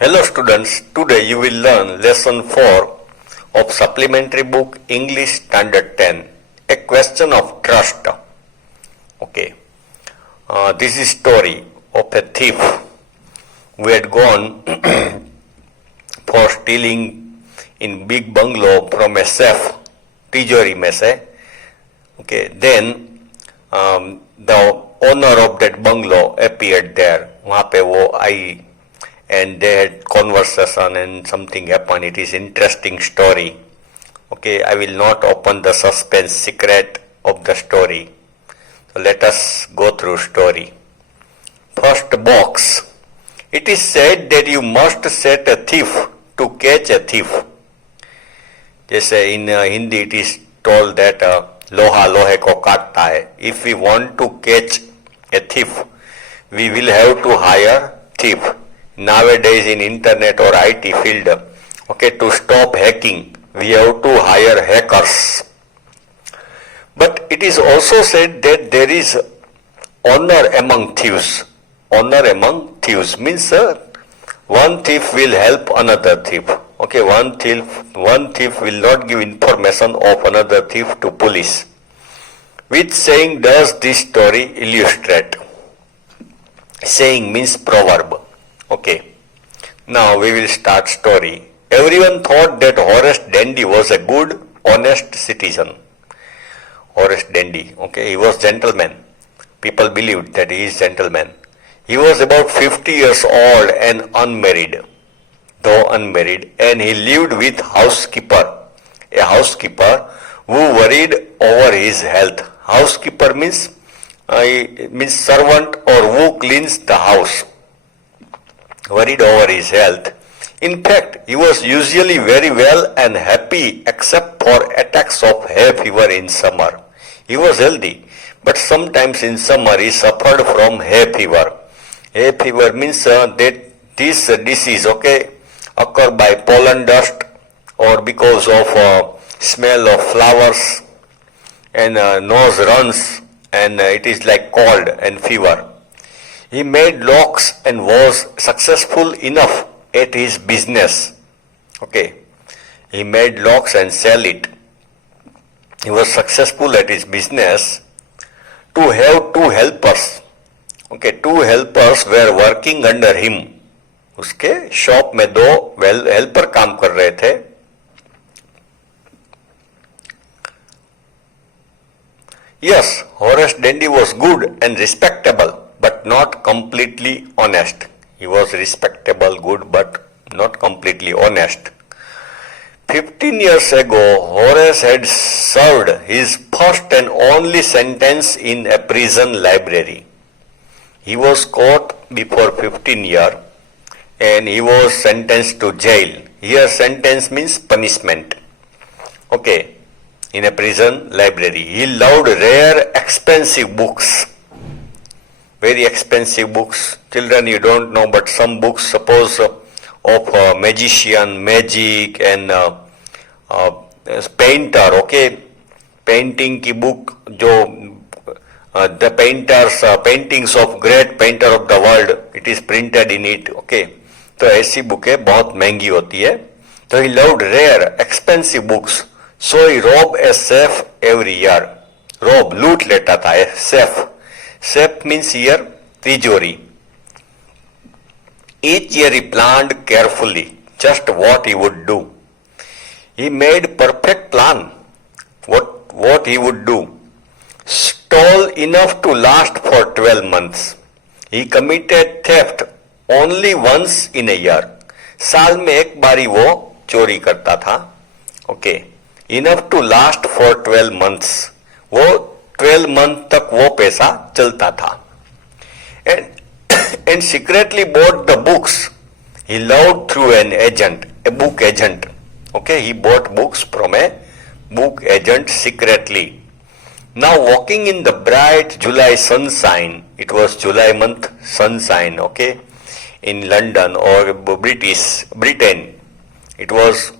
Hello students, today you will learn lesson 4 of supplementary book English Standard 10, a question of trust. Okay, this is story of a thief who had gone for stealing in big bungalow from a safe, तिजोरी में से. Okay, then the owner of that bungalow appeared there. वहाँ पे वो आई and they had conversation and something happened. It is interesting story. Okay, I will not open the suspense secret of the story. So let us go through story. First box. It is said that you must set a thief to catch a thief. जैसे in Hindi it is told that लोहा लोहे को काटता है. If we want to catch a thief, we will have to hire thief. Nowadays in internet or IT field, okay, to stop hacking, we have to hire hackers. But it is also said that there is honor among thieves. Honor among thieves means one thief will help another thief. Okay, one thief will not give information of another thief to police. Which saying does this story illustrate? Saying means proverb. Okay, now we will start story. Everyone thought that Horace Dandy was a good, honest citizen. Horace Dandy, okay, he was gentleman. People believed that he is gentleman. He was about 50 years old and unmarried, and he lived with a housekeeper who worried over his health. Housekeeper means servant or who cleans the house. Worried over his health. In fact, he was usually very well and happy except for attacks of hay fever in summer. He was healthy, but sometimes in summer he suffered from hay fever. Hay fever means that this disease, okay, occur by pollen dust or because of smell of flowers, and nose runs, and it is like cold and fever. He made locks and was successful enough at his business. Okay, he made locks and sell it. He was successful at his business to have two helpers. Okay, two helpers were working under him. उसके shop में दो helper काम कर रहे थे. Yes, Horace Dandy was good and respectable, but not completely honest. He was respectable, good, but not completely honest. 15 years ago, Horace had served his first and only sentence in a prison library. He was caught before 15 years and he was sentenced to jail. Here sentence means punishment. Okay, in a prison library. He loved rare, expensive books. Very expensive books. Children, you don't know, but some books, suppose of magician, magic, and painter, okay, painting की book जो the painters paintings of great painter of the world, it is printed in it, okay. तो ऐसी बुकें बहुत महंगी होती है. तो he loved rare, expensive books. So he robbed a safe every year. Rob, लूट लेता था. Safe. Safe means here तिजोरी. Each year he planned carefully just what he would do. He made perfect plan. What he would do. Stole enough to last for 12 months. He committed theft only once in a year. साल में एक बारी वो चोरी करता था. Okay. Enough to last for 12 months. वो 12 month तक वो पैसा चलता था. And secretly bought the books he loved through an agent, a book agent. Okay, he bought books from a book agent secretly. Now walking in the bright July sunshine, it was July month sunshine, okay, in London or Britain, it was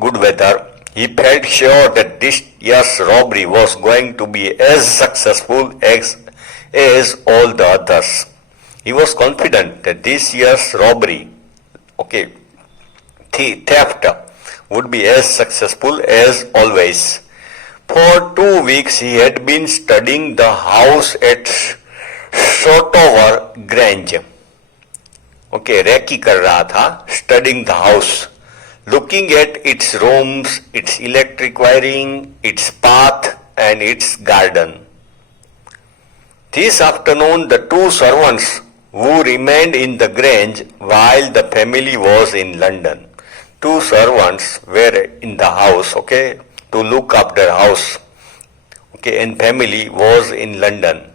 good weather. He felt sure that this year's robbery was going to be as successful as all the others. He was confident that this year's robbery Okay, theft would be as successful as always. For 2 weeks he had been studying the house at Shotover Grange. Okay, recce कर रहा था, studying the house, looking at its rooms, its electric wiring, its path and its garden. This afternoon the two servants who remained in the Grange while the family was in London. Two servants were in the house, okay, to look after house, okay, and family was in London.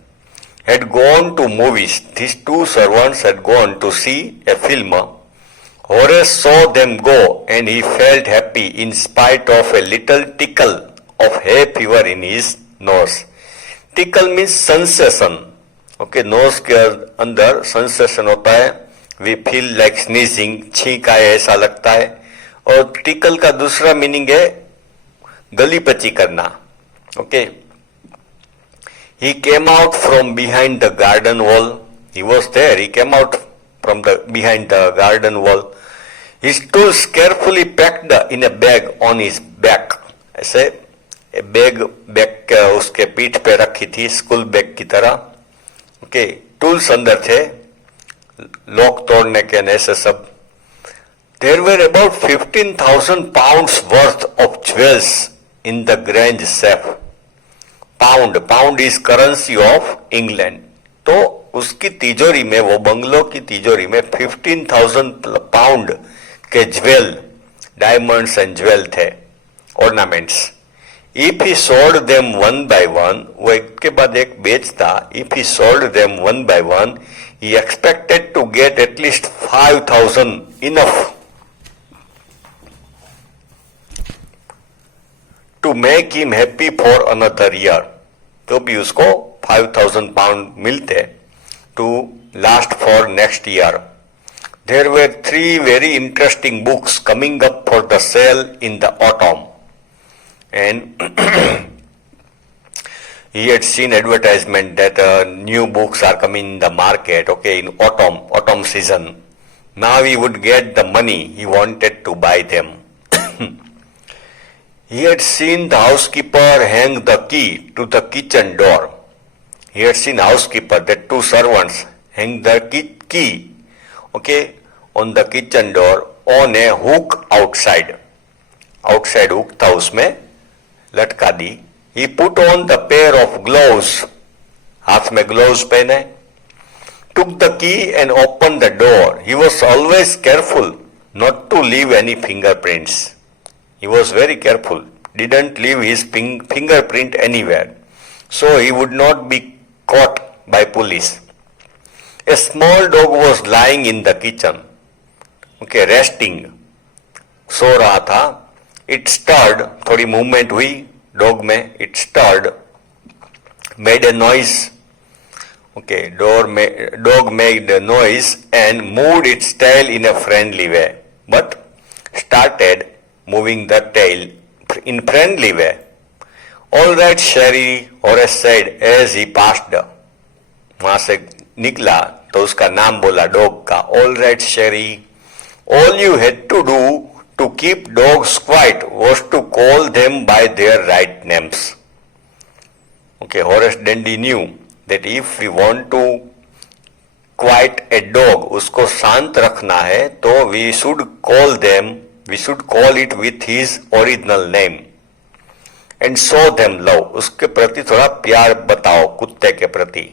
Had gone to movies. These two servants had gone to see a film. Horace saw them go and he felt happy in spite of a little tickle of hay fever in his nose. Tickle means sensation. Okay, nose के अंदर sensation होता है. We feel like sneezing, छींक आए ऐसा लगता है. और tickle का दूसरा meaning है गली पची करना. Okay. He came out from behind the garden wall. He was there. He came out from behind the garden wall. His tools carefully packed in a bag on his back. ऐसे bag उसके पीठ पे रखी थी, school bag की तरह. Okay, tools अंदर थे, लॉक तोड़ने के ऐसे सब. There were about 15,000 pounds worth of jewels in the Grange safe. Pound is currency of England. तो उसकी तिजोरी में, वो बंगलो की तिजोरी में 15,000 पाउंड के ज्वेल, डायमंड्स एंड ज्वेल थे, ornaments. If he sold them one by one, वो एक के बाद एक बेचता. If he sold them one by one, he expected to get at least 5,000 enough to make him happy for another year. तो भी उसको 5,000 पाउंड मिलते to last for next year. There were 3 very interesting books coming up for the sale in the autumn, and he had seen advertisement that new books are coming in the market, okay, in autumn season. Now he would get the money, he wanted to buy them. He had seen the housekeeper hang the key to the kitchen door. He had seen housekeeper, that two servants, hang the key, okay, on the kitchen door on a hook outside. Outside hook था उसमें लटका दी. He put on the pair of gloves. हाथ में gloves पहने. Took the key and opened the door. He was always careful not to leave any fingerprints. He was very careful, didn't leave his fingerprint anywhere, so he would not be caught by police. A small dog was lying in the kitchen, okay, resting, सो रहा था. It stirred, थोड़ी movement हुई dog में, it stirred, made a noise, okay, dog made a noise and moved its tail in a friendly way, but started moving the tail in friendly way. All right, Sherry, Horace said as he passed. वहां से निकला तो उसका नाम बोला dog का. All right, Sherry. All you had to do to keep dogs quiet was to call them by their right names. Okay, Horace Dendy knew that if we want to quiet a dog, उसको शांत रखना है, तो we should call it with his original name and show them love. उसके प्रति थोड़ा प्यार बताओ, कुत्ते के प्रति.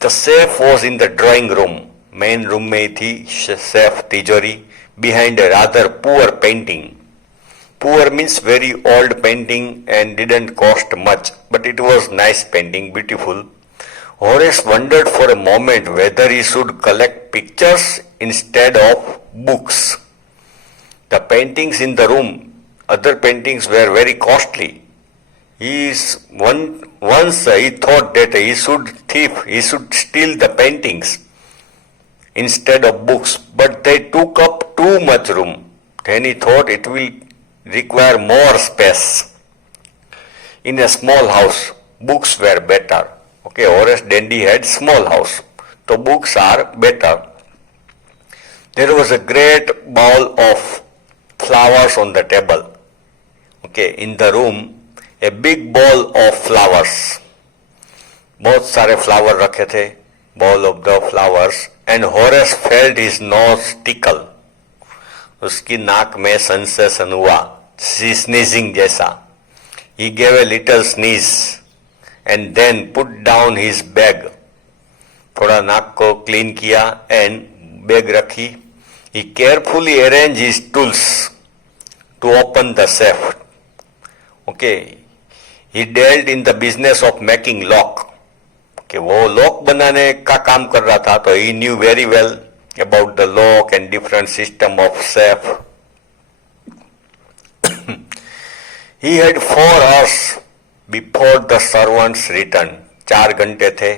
The safe was in the drawing room. Main room में ही थी सेफ, तिजोरी. Behind a rather poor painting. Poor means very old painting and didn't cost much, but it was nice painting, beautiful. Horace wondered for a moment whether he should collect pictures instead of books. The paintings in the room, other paintings were very costly. Once he thought that he should steal the paintings instead of books, but they took up too much room. Then he thought it will require more space. In a small house, books were better. Okay, Horace Dendy had small house, so books are better. There was a great bowl of flowers on the table. Okay, in the room, a big bowl of flowers. बहुत सारे flower रखे थे, bowl of the flowers, and Horace felt his nose tickle. उसकी नाक में sensation हुआ, sneezing जैसा. He gave a little sneeze and then put down his bag. थोड़ा नाक को क्लीन किया and बैग रखी. He carefully arranged his tools to open the safe. Okay, he dealt in the business of making lock. Okay, वो lock बनाने का काम कर रहा था, तो he knew very well about the lock and different system of safe. He had 4 hours before the servants returned. 4 घंटे थे.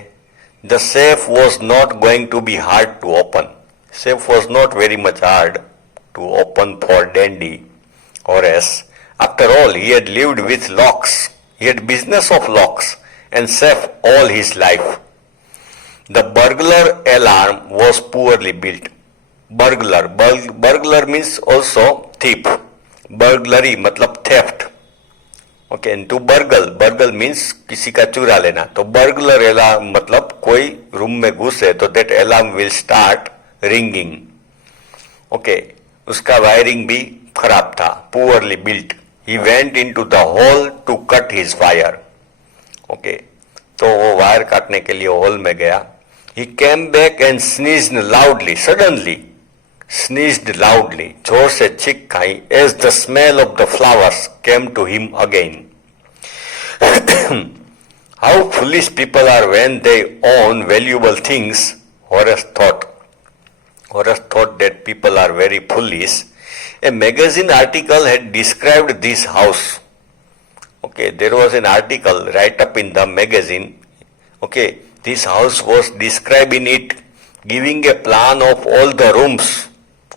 The safe was not going to be hard to open. Safe was not very much hard to open for Dandy Horace. After all, he had lived with locks. He had business of locks and safe all his life. The burglar alarm was poorly built. Burglar means also thief. Burglary मतलब theft. Okay, and to burgle means किसी का चुरा लेना. तो burglar alarm मतलब कोई room में घुसे तो that alarm will start ringing. Okay, उसका वायरिंग भी खराब था, poorly built. He went into the hall to cut his wire. Okay, तो वो वायर काटने के लिए हॉल में गया. He came back and sneezed loudly. Suddenly, sneezed loudly. जोर से छींक खाई. As the smell of the flowers came to him again. How foolish people are when they own valuable things, Horace thought. Horace thought that people are very foolish. A magazine article had described this house. Okay, there was an article right up in the magazine. Okay, this house was described in it, giving a plan of all the rooms.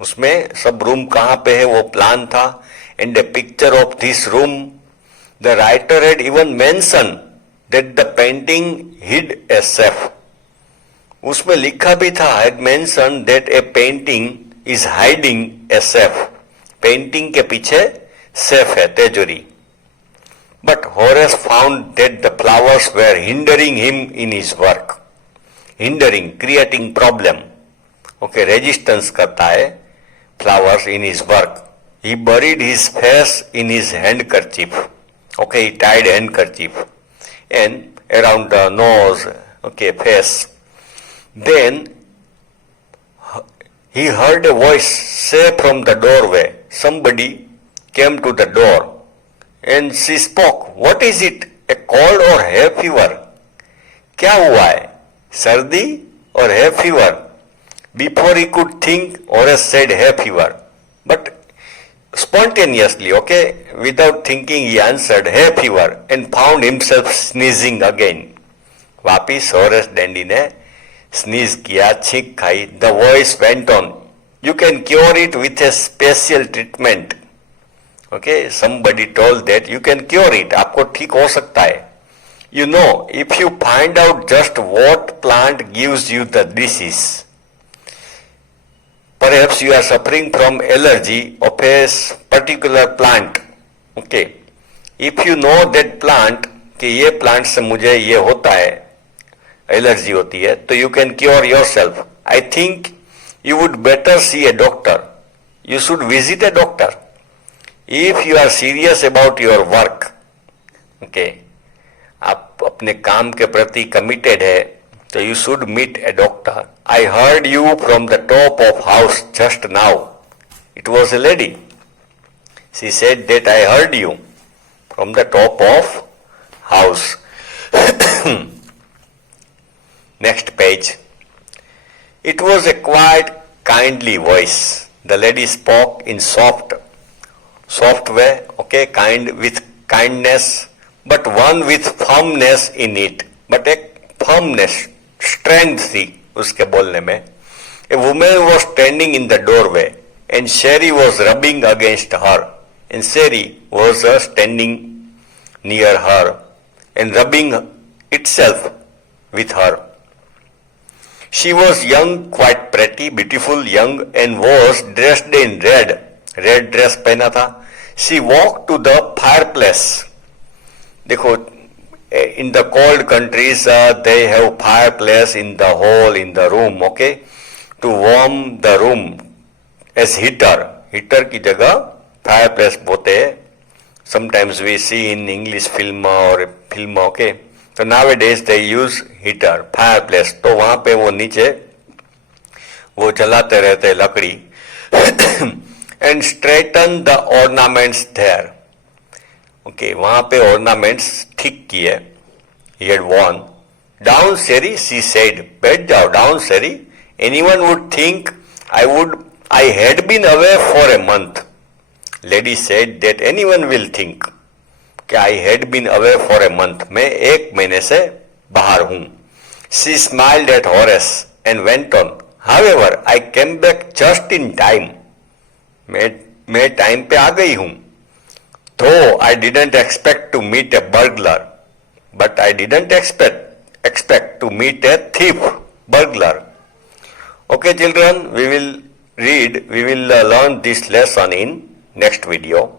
उसमें सब room कहाँ पे है वो plan था, and a picture of this room. The writer had even mentioned that the painting hid a safe. उसमें लिखा भी था, had mentioned that a painting is hiding a safe. Painting के पीछे सेफ है, तिजोरी. But Horace found that the flowers were hindering him in his work. Hindering, creating problem. Okay, resistance करता है flowers in his work. He buried his face in his handkerchief. Okay, he tied handkerchief and around the nose, okay, face. Then he heard a voice say from the doorway. Somebody came to the door and she spoke. What is it? A cold or hay fever? क्या हुआ है? सर्दी और hay fever? Before he could think, Horace said hay fever. But spontaneously, okay, without thinking, he answered hay fever and found himself sneezing again. वापिस Horace Dandy ने sneeze किया, छींक खाई. The voice went on. You can cure it with a special treatment. Okay, somebody told that you can cure it. आपको ठीक हो सकता है. You know, if you find out just what plant gives you the disease. Perhaps you are suffering from allergy of a particular plant. Okay, if you know that plant कि ये plant से मुझे ये होता है, एलर्जी होती है, तो you can cure yourself. I think you would better see a doctor. You should visit a doctor. If you are serious about your work, okay, आप अपने काम के प्रति committed है, तो you should meet a doctor. I heard you from the top of house just now. It was a lady. She said that I heard you from the top of house. Next page. It was a quiet, kindly voice. The lady spoke in soft way, okay, kind with kindness, but one with firmness in it. But a firmness, strength थी उसके बोलने में. A woman was standing in the doorway, and Sherry was rubbing against her. And Sherry was standing near her and rubbing itself with her. She was young, quite pretty, beautiful, young, and was dressed in red. Red dress पहना था. She walked to the fireplace. देखो, in the cold countries they have fireplace in the hall in the room, okay, to warm the room as heater. Heater की जगह fireplace बोलते हैं. Sometimes we see in English film or film, okay. So nowadays they use heater, fireplace. तो वहाँ पे वो नीचे वो जलाते रहते लकड़ी. And straighten the ornaments there. Okay, वहाँ पे ornaments ठीक किए. He had worn. Down, Sherry, she said. बैठ जाओ, down, Sherry. Anyone would think I had been away for a month. Lady said that anyone will think कि I had been away for a month. मैं एक महीने से बाहर हूँ. She smiled at Horace and went on. However, I came back just in time. मैं time पे आ गई हूँ. Though I didn't expect to meet a burglar, but I didn't expect to meet a thief, burglar. Okay, children, we will learn this lesson in next video.